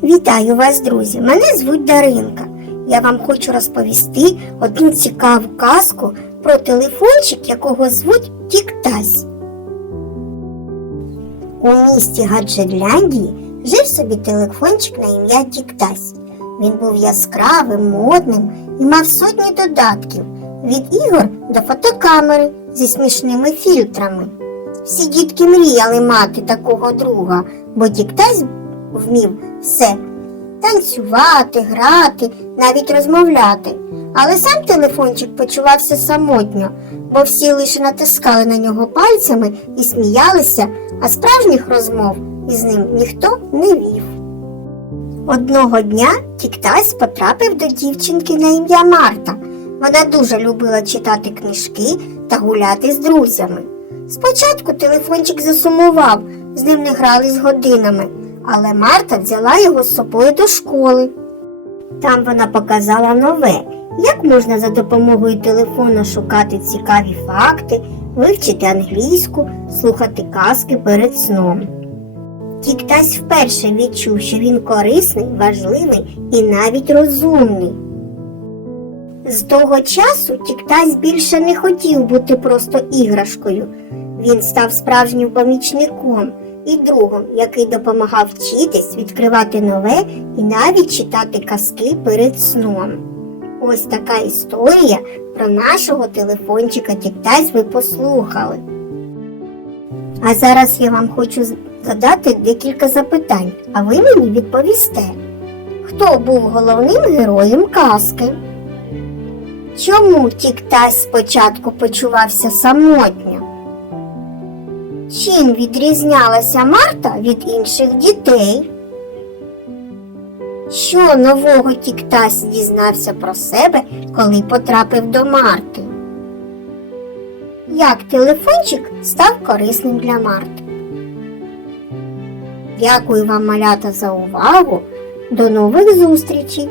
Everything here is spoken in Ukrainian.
Вітаю вас, друзі! Мене звуть Даринка. Я вам хочу розповісти одну цікаву казку про телефончик, якого звуть Тік-Тась. У місті Гаджетляндії жив собі телефончик на ім'я Тік-Тась. Він був яскравим, модним і мав сотні додатків від ігор до фотокамери зі смішними фільтрами. Всі дітки мріяли мати такого друга, бо Тік-Тась вмів все танцювати, грати, навіть розмовляти. Але сам телефончик почувався самотньо, бо всі лише натискали на нього пальцями і сміялися, а справжніх розмов із ним ніхто не вів. Одного дня Тіктась потрапив до дівчинки на ім'я Марта. Вона дуже любила читати книжки та гуляти з друзями. Спочатку телефончик засумував, з ним не грали з годинами, але Марта взяла його з собою до школи. Там вона показала нове, як можна за допомогою телефона шукати цікаві факти, вивчити англійську, слухати казки перед сном. Тіктась вперше відчув, що він корисний, важливий і навіть розумний. З того часу Тіктась більше не хотів бути просто іграшкою. Він став справжнім помічником і другом, який допомагав вчитись, відкривати нове і навіть читати казки перед сном. Ось така історія про нашого телефончика Тіктась ви послухали. А зараз я вам хочу задати декілька запитань, а ви мені відповісте. Хто був головним героєм казки? Чому Тіктась спочатку почувався самотньо? Чим відрізнялася Марта від інших дітей? Що нового Тіктась дізнався про себе, коли потрапив до Марти? Як телефончик став корисним для Марти? Дякую вам, малята, за увагу. До нових зустрічей!